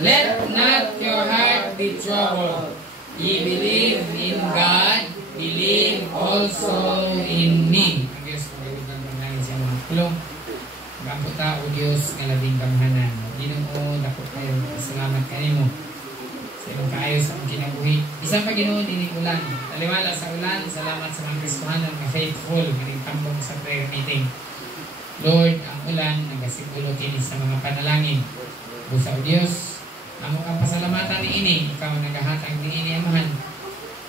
Let not your heart be troubled. Ye believe in God, believe also in me. Ang Diyos, magandang pangalan sa mga kulong. Magkaputa o Diyos, kalabing kamhanan. Ginoo, dako kayo. Salamat kanimo sa imong kaayos sa among kinabuhi. Isang pa Ginoo ini ulan. Taliwala sa ulan, salamat sa mga Kristohanon nga faithful, nga tambong sa prayer meeting. Lord, ang ulan nagasigulo kini sa mga panalangin. Busa o Diyos, amo kang pasalamatan ni ini, ikaw ang nagahatag ni ini amahan.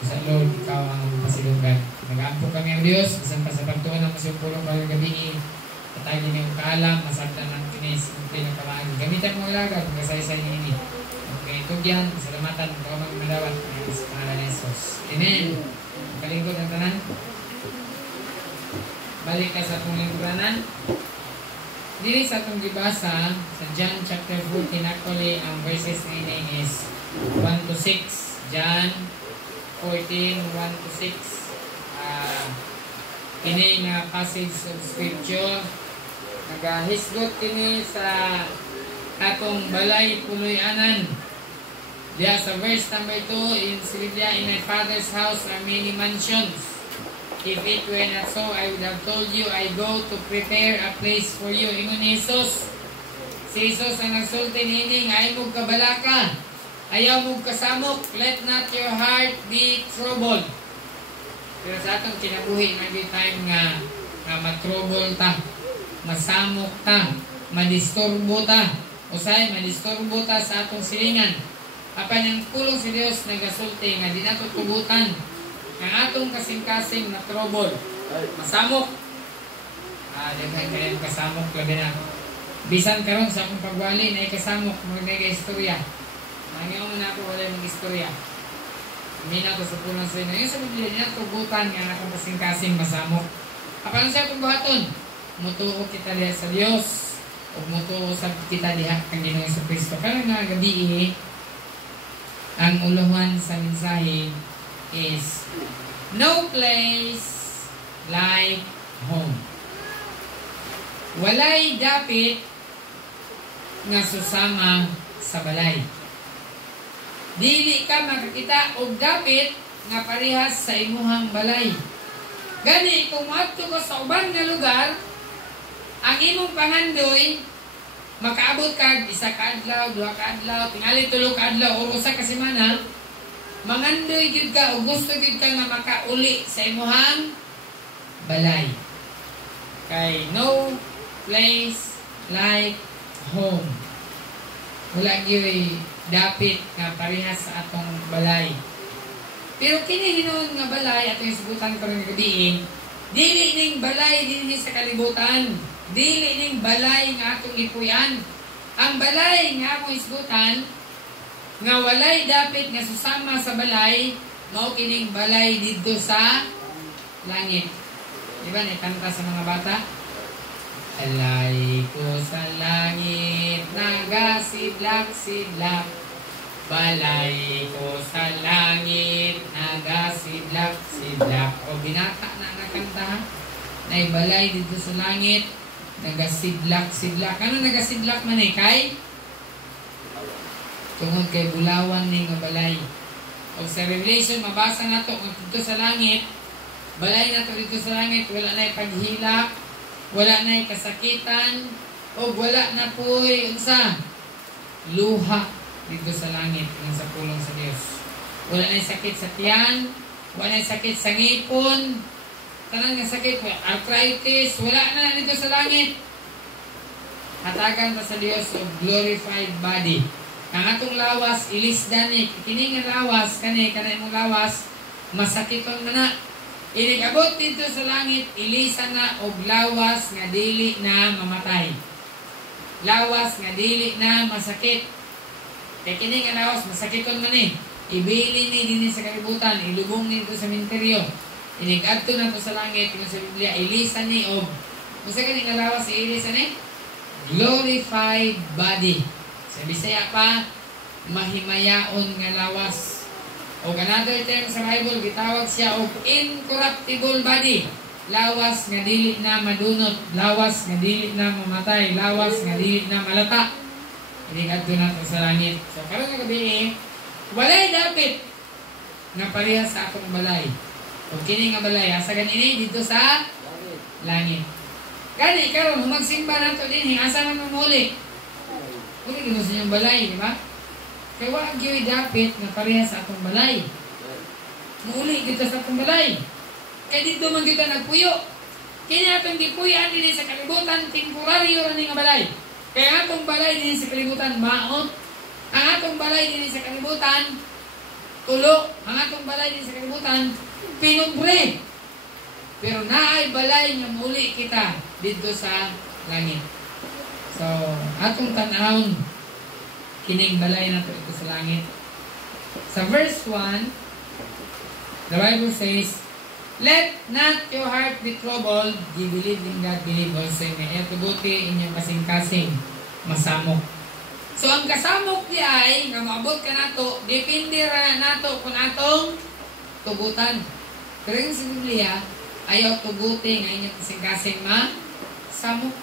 Busa Lord, ikaw ang pasilungan. Nag-aampo kami ang Diyos, isang pa sa pagtuon ng masipulong kayo gabi. Patay din yung kaalam, masaktan ng kinis, yung pinagkamaan. Gamitan mo ilaga, kung kasaysay ni ini. Okay, tugyan, pasalamatan, ikaw ang madawat. Sa pangalan ni Jesus. Amen. Kalingkod ang tanan. Balik ka sa atong lingkuranan. Dili sa atong gibasa sa John chapter 14, actually ang verses na is 1 to 6. John 14, 1 to 6. Kini nga passage of scripture nagahisgot kini sa atong balay puloy-anan. Diya sa verse number 2 in Silvia, in my Father's house are many mansions. If it were not so, I would have told you, I go to prepare a place for you. Ingon ni Jesus. Si Jesus ang nagsulti nining, ay mong kabalaka, ayaw mong kasamok, let not your heart be troubled. Pero sa atong kinabuhi, may time nga matrouble ta, masamok ta, madisturbo ta, usay madisturbo ta sa atong silingan. Apan ang pulong si Dios nagasulti nga di nato tugutan ang atong kasing-kasing na trouble, masamok. Daghan kayo kasamok labi na. Bisan karon sa akong pagwali na ikasamok, mag-istorya. Nangyong mo na ako wala mag-istorya. Hindi na ito sa pulang sa inyo. Yung sa Biblia, di na tugutan nga akong kasing-kasing masamok. Kapalan siya itong buhaton, mutuo kita diha sa Diyos o mutuo sa kita diha kang Ginoong Jesucristo. Kaya nga gabi ang uluhan sa mensahe is no place like home. Walay dapit nga susama sa balay. Dili ka makakita og dapit nga parehas sa imuhang balay. Gani kung moadto ka sa uban nga lugar, ang imong pangandoy makaabot ka isa ka adlaw, duha ka adlaw, tingali tulo ka adlaw o usa ka semana. Mangandoy gyud ka o gusto gyud ka nga makauli sa imuhang balay. Kay no place like home. Wala gyud dapit nga parehas sa atong balay. Pero kini hinuon nga balay atong isgutan karong gabi, dili ning balay dinhi sa kalibutan. Dili ning balay nga atong ipuy-an. Ang balay nga akong isgutan nga walay dapit nga susama sa balay, mao kining balay didto sa langit. Di ba kanta sa mga bata? Alay ko sa langit, nagasidlak-sidlak. Balay ko sa langit, nagasidlak-sidlak. O binata na nakanta ha? Na balay dito sa langit, nagasidlak-sidlak. Ano nagasidlak man kay? Tungod kay bulawan ni nga balay. O sa Revelation, mabasa na to kung dito sa langit, balay na to dito sa langit, wala na paghilak, wala na kasakitan, o wala na po'y unsa luha dito sa langit ng sa pulong sa Dios. Wala na sakit sa tiyan, wala na sakit sa ngipon, tanang nga sakit, arthritis, wala na dito sa langit. Hatagan pa sa Dios of glorified body. Ang atong lawas, ilisdan ni. Kini nga lawas, kanay mong lawas, masakiton na na. Inigabot dito sa langit, ilisan na og lawas nga dili na mamatay. Lawas nga dili na masakit. Kaya kini nga lawas, masakiton man eh. Ibili ni din sa kalibutan, ilubong ni ito sa minteryo. Inigadto na ito sa langit, yung sa Biblia, ilisan ni og. Kung sa kani nga lawas, ilisan ni glorified body. Sa Bisaya pa, mahimayaon nga lawas. O another term sa Bible, gitawag siya og incorruptible body. Lawas nga dili na madunot, lawas nga dili na mamatay, lawas nga dili na malata. Kini adto na to sa langit. So karon nga gabi balay dapit nga pareha sa akong balay. O kini nga balay asa ganini dito sa langit. Kani karon magsimba nato dinhi asa man mamuli. Uli gino sa inyong balay, di ba? Kaya wag gyud dapit nga pareha sa akong balay. Muli dito sa akong balay. Kaya dito man kita nagpuyo. Kini atong gipuyan dinhi sa kalibutan temporaryo ra ni nga balay. Kaya atong balay din sa kalibutan maot. Ang atong balay din sa kalibutan tulo. Ang atong balay din sa kalibutan pinubre. Pero naay balay nga muli kita dito sa langit. So, atong tan-awon kining balay nato ito sa langit. Sa verse 1, the Bible says, "Let not your heart be troubled. You believe in God, believe also in me." Ito buti inyong kasing-kasing masamok. So, ang kasamok di ay, nga maabot ka nato, depende ra nato kung atong tugutan. Pero yung sa Biblia, ayaw tugutin nga inyong kasing-kasing masamok.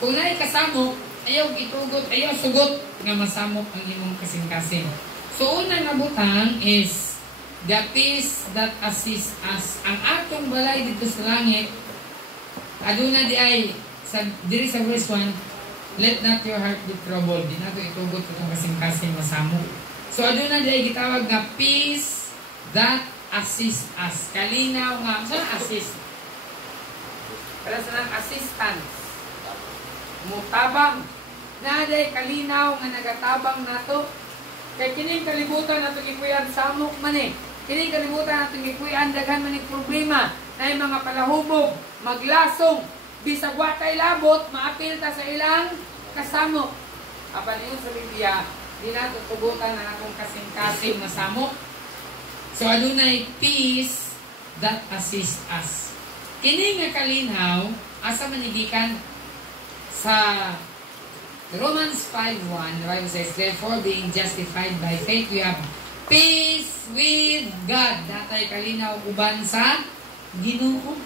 Kung na'y kasamok, ayaw itugot, ayaw sugot nga masamok ang imong kasing-kasing. So, unang nabutang is the peace that assists us. Ang atong balay dito sa langit, aduna di ay, diri sa verse 1, let not your heart be troubled. Di nato itugot itong kasing-kasing masamok. So, aduna di ay gitawag na peace that assists us. Kalinaw nga, saan assist? Para sa nang assistance. Mutabang. Naday kalinaw nga nagatabang nato. Kay kining kalibutan nato gipuy-an samok man eh. Kining kalibutan nato gipuy-an daghan man problema. Nay mga palahubog, maglasong, bisag wa tay labot, maapil ta sa ilang kasamok. Apan iyon sa Biblia, di nato tugutan na akong kasing-kasing masamok. So adunay peace that assists us. Kini nga kalinaw asa man gikan sa Romans 5:1, the Bible says, "Therefore, being justified by faith, we have peace with God." Datay kalinaw uban sa Ginoo.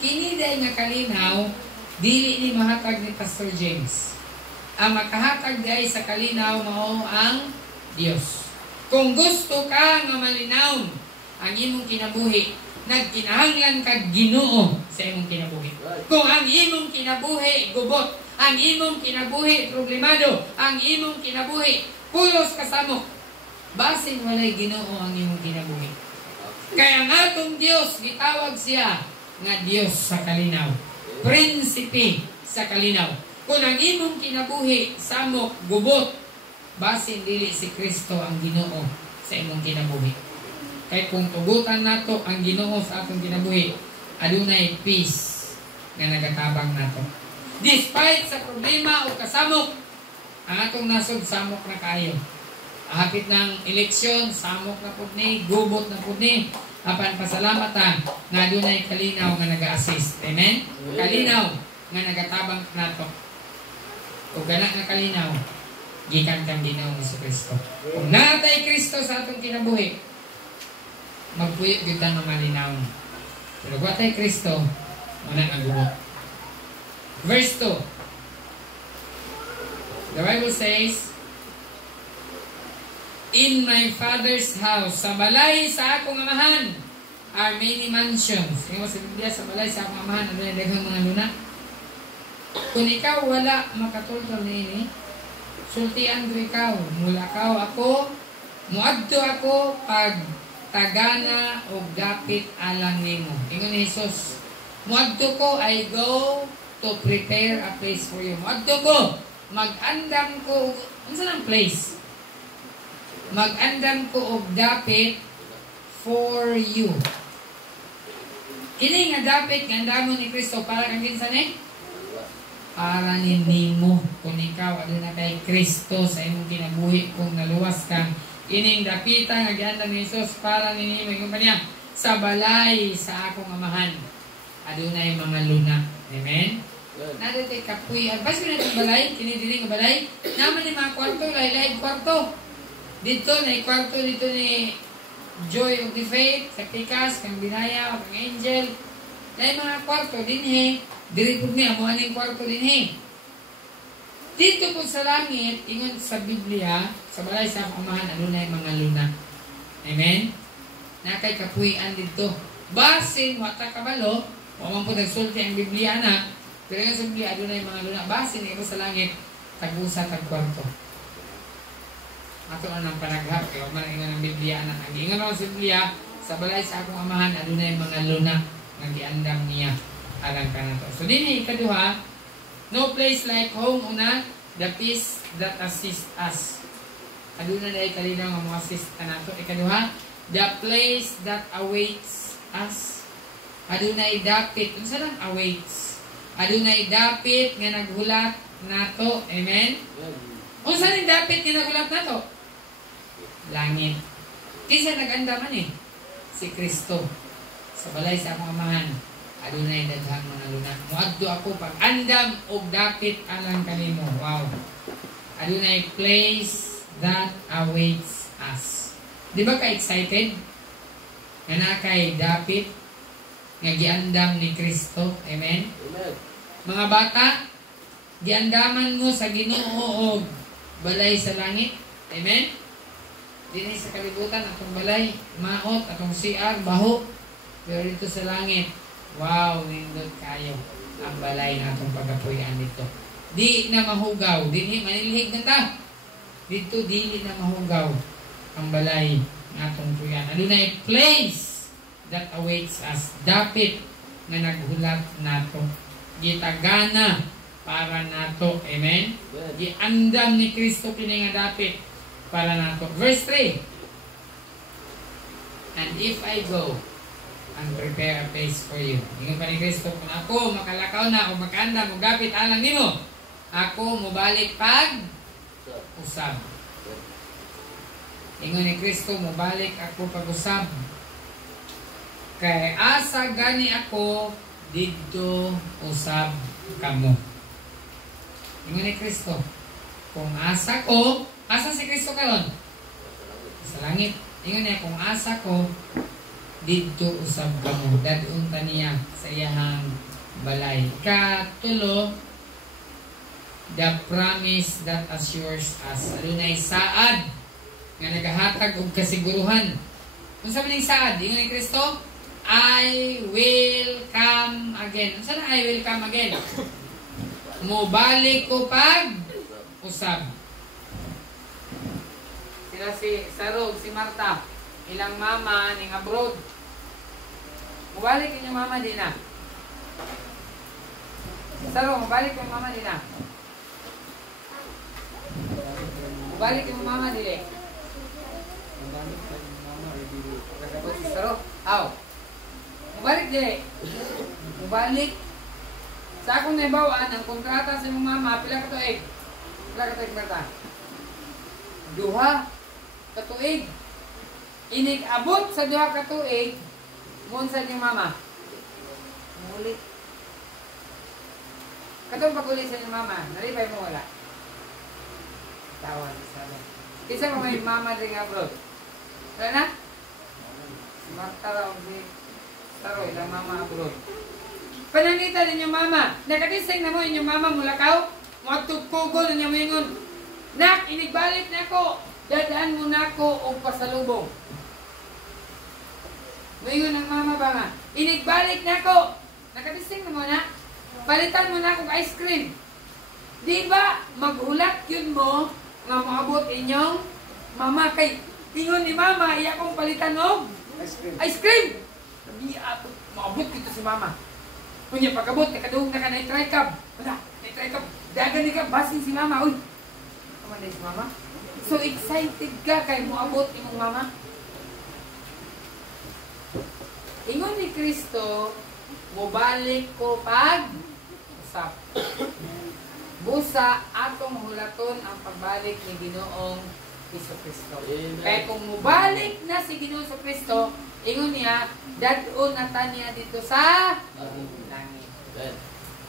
Kini day nga kalinaw dili ni mahatag ni Pastor James. Ang makahatag day sa kalinaw mao ang Dios. Kung gusto ka nga malinawon ang imong kinabuhi, nagkinahanglan kag Ginoo sa imong kinabuhi. Kung ang imong kinabuhi gubot, ang imong kinabuhi problemado, ang imong kinabuhi pulos kasamok, basin walay Ginoo ang imong kinabuhi. Kaya ang atong Dios gitawag siya nga Dios sa kalinaw, prinsipe sa kalinaw. Kung ang imong kinabuhi samok gubot, basin dili si Kristo ang Ginoo sa imong kinabuhi. Kay kung tugutan nato ang Ginoo sa atong kinabuhi, adunay peace nga nagatabang nato. Despite sa problema o kasamok, ang atong nasod samok na kayo. Hapit ng eleksyon, samok na pud ni, gubot na pud ni. Apan pasalamatan nga adunay kalinaw nga naga-assist. Amen? Kalinaw nga nagatabang nato. Kung gana nga kalinaw, gikan kang Ginoo ni Kristo. Kung natay Kristo sa atong kinabuhi, magpuyo gyud ta nga malinaw. Pero kung natay Kristo, wala nga gubot. Verse 2. The Bible says, "In my Father's house," sa balay sa akong amahan, "are many mansions." Ngayon sa Biblia, sa balay sa akong amahan, ano yung daghang mga luna? Kung ikaw wala makatultol na ini, sultian ko ikaw, mula ka ako, muadto ako pag tagana o gapit alang nimo. Ingon ni Jesus, muadto ko, I go to prepare a place for you. Muadto ko, mag-andam ko, ano saan ang place? Mag-andam ko og dapit for you. Kini nga dapit nga andamon ni Kristo para kang kinsa ni? Para nimo. Kung ikaw aduna kay Kristo sa imong kinabuhi, kung naluwas kang ining dapita nga giandam ni Jesus para ninimo ingon pa niya, sa balay sa akong amahan adunay mga luna. Amen. Nado tay kapuy. Basta na itong balay, kini-dili nga balay. Naman ni mga kwarto, lahi-lahi kwarto. Dito na kwarto dito ni Joy of the Faith, sa Tikas, kang Binaya, kang Angel. Lahi mga kwarto din he. Diri pud ni amo aning kwarto din he. Dito po sa langit, ingon sa Biblia, sa balay sa Amahan, ano na yung mga luna. Amen? Nakay kapuyan dito. Basin, wata kabalo, waman po nagsulti ang Biblia na, pero yung sa Biblia, ano na yung mga luna. Basin, ito sa langit, tag-usa, tag-kwarto. Ato na ng panaghap, kaya waman ingon ng Biblia na. Ang ingon naman sa Biblia, sa balay sa akong Amahan, ano na yung mga luna, nag-iandam niya. Alang ka na to. So, din ikaduha, no place like home, una, the peace that assists us. Aduna na ikalinaw nga mga assist ka na to. Ikaduha, the place that awaits us. Aduna dapit. Ano saan ang awaits? Aduna dapit nga naghulat na to. Amen? Kung saan yung dapit nga naghulat na to? Langit. Kisa nag-andaman si Kristo. Sa balay sa akong Amahan, adunay daghang mga luna. Muadto ako pag andam og dapit alang kanimo. Wow. Adunay place that awaits us. Di ba ka excited? Nga na kay dapit nga giandam ni Kristo. Amen. Amen. Mga bata, giandaman mo sa Ginoo og balay sa langit. Amen. Dinhi sa kalibutan atong balay, maot atong siag, baho. Pero dito sa langit, wow, nindot kayo ang balay na itong pagapuyan dito. Di na mahugaw. Di manilhig na ta. Dito di na mahugaw ang balay na itong puyan. Ano na place that awaits us. Dapit na naghulat nato. Gitagana para nato. Amen? Giandam ni Kristo kini nga dapit para nato. Verse 3. And if I go and prepare a place for you. Ingon pa ni Kristo, kung ako makalakaw na o makaanda mo gapit alang nimo, ako mubalik pag usab. Ingon ni Kristo, mubalik ako pag usab. Kay asa gani ako didto usab kamo. Ingon ni Kristo, kung asa ko, asa si Kristo karon? Sa langit. Ingon niya, kung asa ko dito usab kamo, dadun ta niya sa iyahang balay. Katulo, the promise that assures us. Adunay saad nga nagahatag og kasiguruhan. Kung sabi ning saad, ingon ni Kristo, I will come again. Unsa na I will come again? Mobalik ko pag usab. Sila si Sarog, si Marta, ilang mama ning abroad. Mubalik yung mama din na. Saro, mubalik yung mama din na. Mubalik yung mama din eh. Saro, aw. Mubalik din eh. Mubalik. Sa akong naibawaan, ang kontrata sa mong mama, pila ka tuig? Pila ka tuig, Marta? 2 ka tuig. Inig-abot sa 2 ka tuig, munsan yung mama. Mulit. Katong pag-ulit sa yung mama, nalipay mo wala. Tawan sa lang. Isa mo may mama rin abroad. Wala na? Si Marta raw, si Taro, ilang mama abroad. Pananita din yung mama. Nakatising na mo yung mama mulakaw. Matugpugo na niya mo ingon. Nak, inigbalik na ako. Dadaan mo na ako o pasalubong. Moingon ng mama ba nga, inigbalik na ako. Nakatising na mo na. Palitan mo na akong ice cream. Di ba, maghulat yun mo nga maabot inyong mama kay ingon ni mama, iya kong palitan og ice cream. Sabi, maabot kito si mama. Kunya, pagabot, nakaduhog na ka na i-try-cab. Wala, na-try-cab. Dagan ni ka, basin si mama. Uy, kaman na si mama. So excited ka kay maabot imong mama. Ingon ni Kristo, mubalik ko pag usap. Busa atong hulaton ang pagbalik ni Ginoong Jesucristo. Kaya kung mubalik na si Ginoong Jesucristo, ingon niya, dadon na ta niya dito sa langit.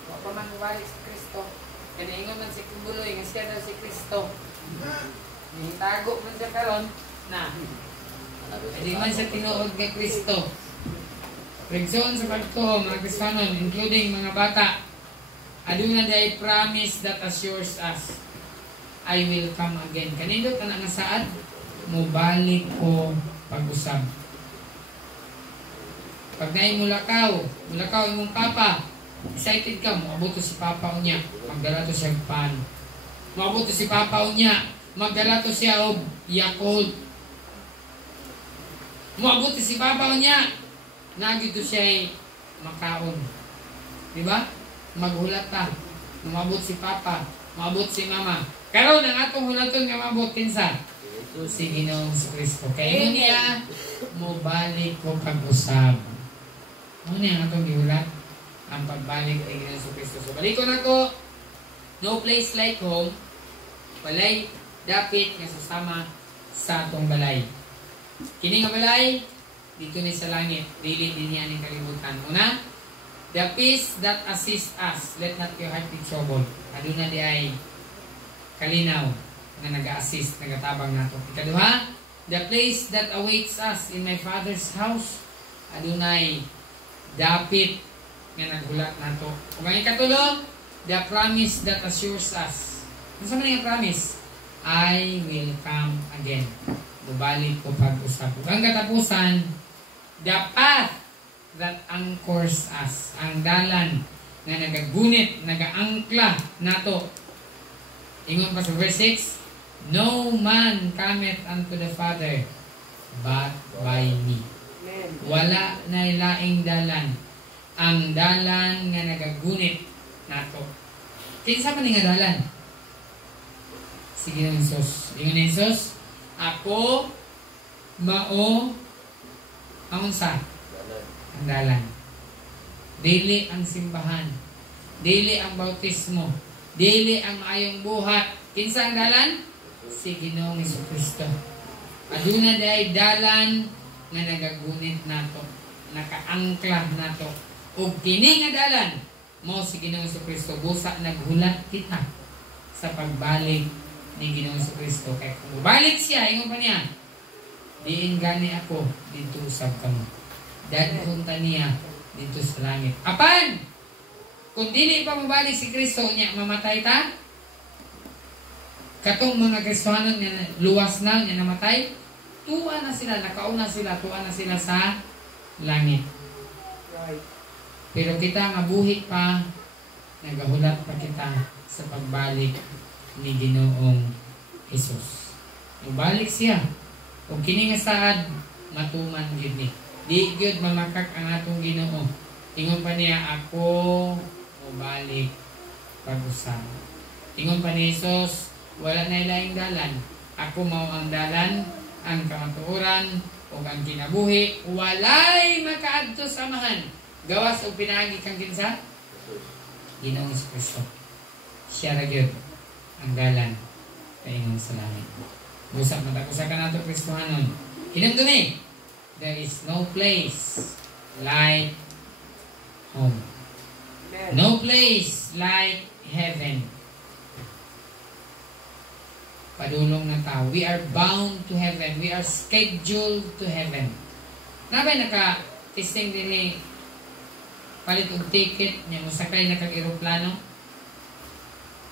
Wa pa man mubalik si Kristo. Kaya ingon man si Kumbuloy, nga siya daw si Kristo. Nihitago man siya karon na. Hindi man siya tinuod kay Kristo. Regson sa pagtuo, mga Kristiyanon, including mga bata. Aduna day promise that assures us, I will come again. Kanindot na nga saad, mubalik ko pag-usab. Pag naay mulakaw imong papa, excited ka, moabot to si papa unya, magdala to siya pan. Moabot to si papa unya, magdala to siya og Yakult. Moabot to si papa unya, nagito siya makaon. Diba? Maghulat ta. Moabot si papa, moabot si mama. Karon ang atong hulaton nga maabot kinsa? Si Ginoong Kristo. Kaya niya mobalik ko pag-usab. Ano niya ang atong gihulat? Ang pagbalik ni Ginoong Kristo. So balikon ako. No place like home. Balay dapit nga sasama sa atong balay. Kini nga balay dito ni sa langit. Dili din niya ning kalibutan. Una, the peace that assists us. Let not your heart be troubled. Aduna di ay kalinaw na nag-assist, nagatabang nato. Ikaduha, the place that awaits us in my Father's house. Adunay dapit nga naghulat nato. Ug ang ikatulo, the promise that assures us. Ano sa mga promise? I will come again. Bubalik ko pag-usap. Ug ang katapusan, the path that anchors us. Ang dalan nga nagagunit, nagaangkla nato. Ingon pa sa verse 6, no man cometh unto the Father but by me. Wala na laing dalan. Ang dalan nga nagagunit nato. Kinsa man nga dalan? Sige na Jesus. Ingon ni Jesus, ako mao ang sa ang dalan. Dili ang simbahan. Dili ang bautismo. Dili ang maayong buhat. Kinsa ang dalan? Si Ginoong Kristo. Aduna day dalan nga nagagunit nato, nakaangkla nato. Ug kini nga dalan mao si Ginoong Kristo. Busa naghulat kita sa pagbalik ni Ginoong Kristo. Kay kung balik siya, ingon pa niya, diin gani ako dito usab kamo. Dadhon ta niya dito sa langit. Apan kung dili pa mabalik si Kristo niya, mamatay ta? Katong mga Kristohanon nga luwas na, nga namatay, tuwa na sila, nakauna sila, tuwa na sila sa langit. Right. Pero kita nga buhi pa, nagahulat pa kita sa pagbalik ni Ginoong Jesus. Mabalik siya. Kung kini nga saad, matuman yun ni. Di gyud mamakak ang atong Ginoo. Ingon pa niya, ako balik pag-usap. Ingon pa ni Jesus, wala na ilaing dalan. Ako mao ang dalan, ang kamatuoran, o ang kinabuhi. Walay makaadto samahan. Gawas o pinagi kang kinsa? Ginoong Kristo. Siya ra gyud ang dalan kaingon sa langit. Busap matakusa ka nato Kristohanon. Hinam dumi, there is no place like home. No place like heaven. Padulong na tao. We are bound to heaven. We are scheduled to heaven. Nabay naka-testing din ni palit og ticket niya mo sakay na kag eroplano.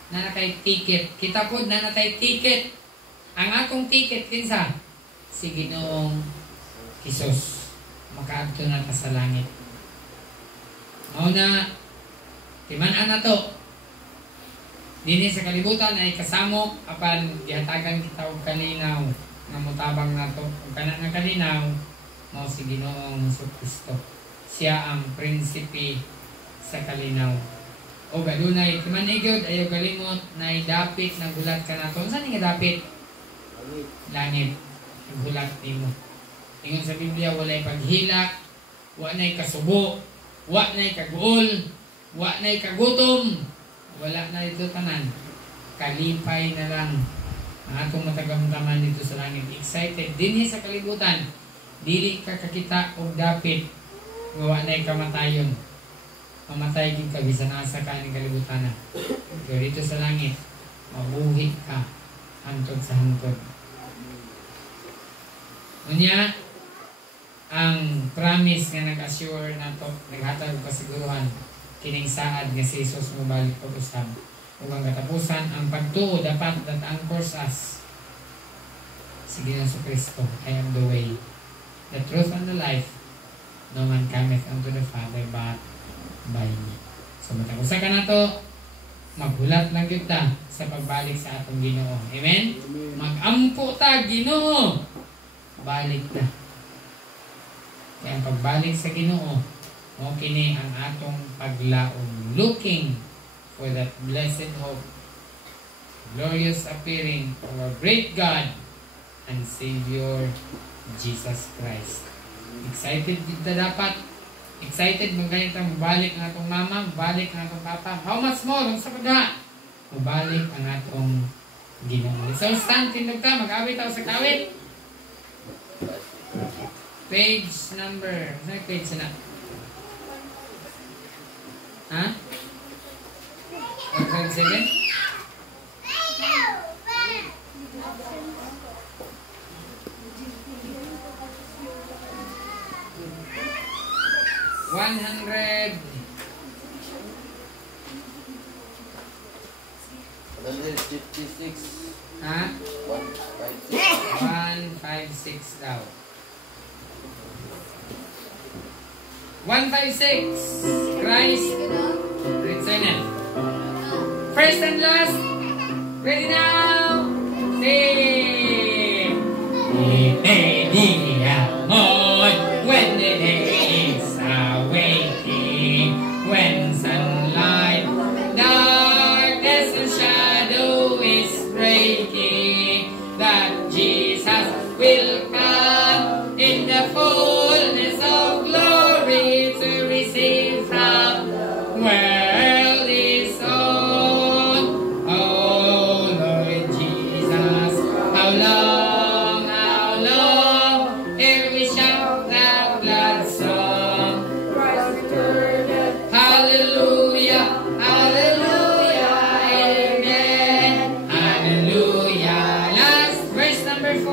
Na nakay ticket. Kita pod na natay ticket. Ang akong ticket kinsa? Si Ginoong Hesus. Makaadto na ta sa langit. Mao na timan-an na to. Dinhi sa kalibutan ay kasamo apan gihatagan kita og kalinaw nga motabang nato. Ug kana nga kalinaw mao si Ginoong Kristo. Siya ang prinsipe sa kalinaw. O adunay timan gyud ayo kalimot na dapit na gulat ka nato. Unsa ni nga dapit? Langit. Ang gulat nimo. Ingon sa Biblia walay paghilak, wa nay kasubo, wa nay kaguol, wa nay kagutom, wala na ito tanan. Kalipay na lang ang atong matagamdaman dito sa langit. Excited dinhi sa kalibutan. Dili ka kakita og dapit nga wa nay kamatayon. Mamatay gid ka bisan asa ka ning kalibutan. Pero dito sa langit, mabuhi ka hantod sa hantod. Unya, ang promise nga nag-assure nato, naghatag og kasiguruhan. kining saad nga si Jesus mobalik pag-usab. Ug ang katapusan ang pagtuo dapat that anchors us. Sige na sa Kristo, I am the way, the truth and the life. No man cometh unto the Father but by me. So matapusan ka na to, maghulat lang yun ta sa pagbalik sa atong Ginoo. Amen? Mag-ampo ta, Ginoo! Balik na. Kaya ang pagbalik sa Ginoo, o kini ang atong paglaom. Looking for that blessed hope, glorious appearing of our great God and Savior, Jesus Christ. Excited dito dapat. Excited magganit ang mabalik ang atong mama, mabalik ang atong papa. How much more? Ang sa pagka, mabalik ang atong Ginoo. So stand, tindog ka, mag-awit ako sa kawit. Page number, saan page na? Ha? 157? $156. Ha? 156 daw. 156. Christ risen. First and last. Ready now. Sing. When the day is awaking, when sunlight, darkness and shadow is breaking, that Jesus will come in the fullness of glory to receive from the world is on. Oh Lord Jesus, how long, ere we shout that glad song? Christ returned. Hallelujah, hallelujah, amen. Hallelujah. Last verse number 4.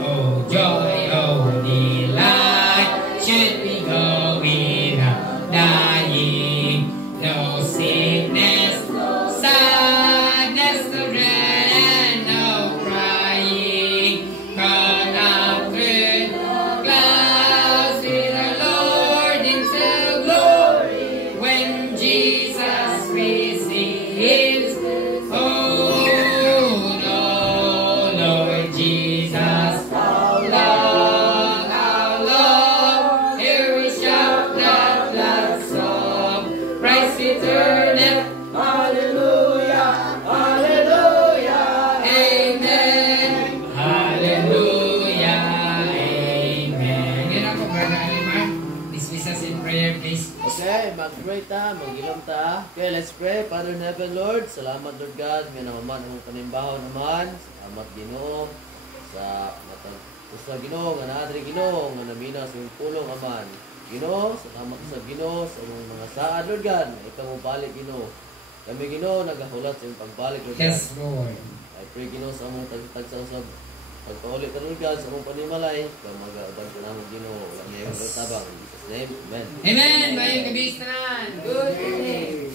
Oh joy, oh delight, should we go without dying? No sickness, no sadness, no dread, and no crying. Caught up through the clouds with our Lord into glory, when Jesus receives. Oh no, Lord Jesus, how long, here we shout that glad song. Christ returneth. Hallelujah, hallelujah, amen. Hallelujah, amen. Yan ako, Brother Alimar. Dismiss us in prayer, please. Okay, mag-pray ta, mag-ilom ta. Okay, let's pray. Father in heaven, Lord, salamat Lord God, nga naman ang panimbaho naman. Salamat Ginoo sa sa Ginoo nga naadri Ginoo nga namina sa imong pulong aman. Ginoo, salamat sa Ginoo sa imong mga saad Lord God. Ikaw mo balik Ginoo. Kami Ginoo nagahulat sa imong pagbalik Lord God. Yes, Lord. I pray Ginoo sa among tagsa pagpaulit ka Lord God sa among panimalay. Ikaw mag-aabang ka naman Ginoo. Wala niya yung tabang. In Jesus' name, amen. Amen. Bayang gabi na. Good evening.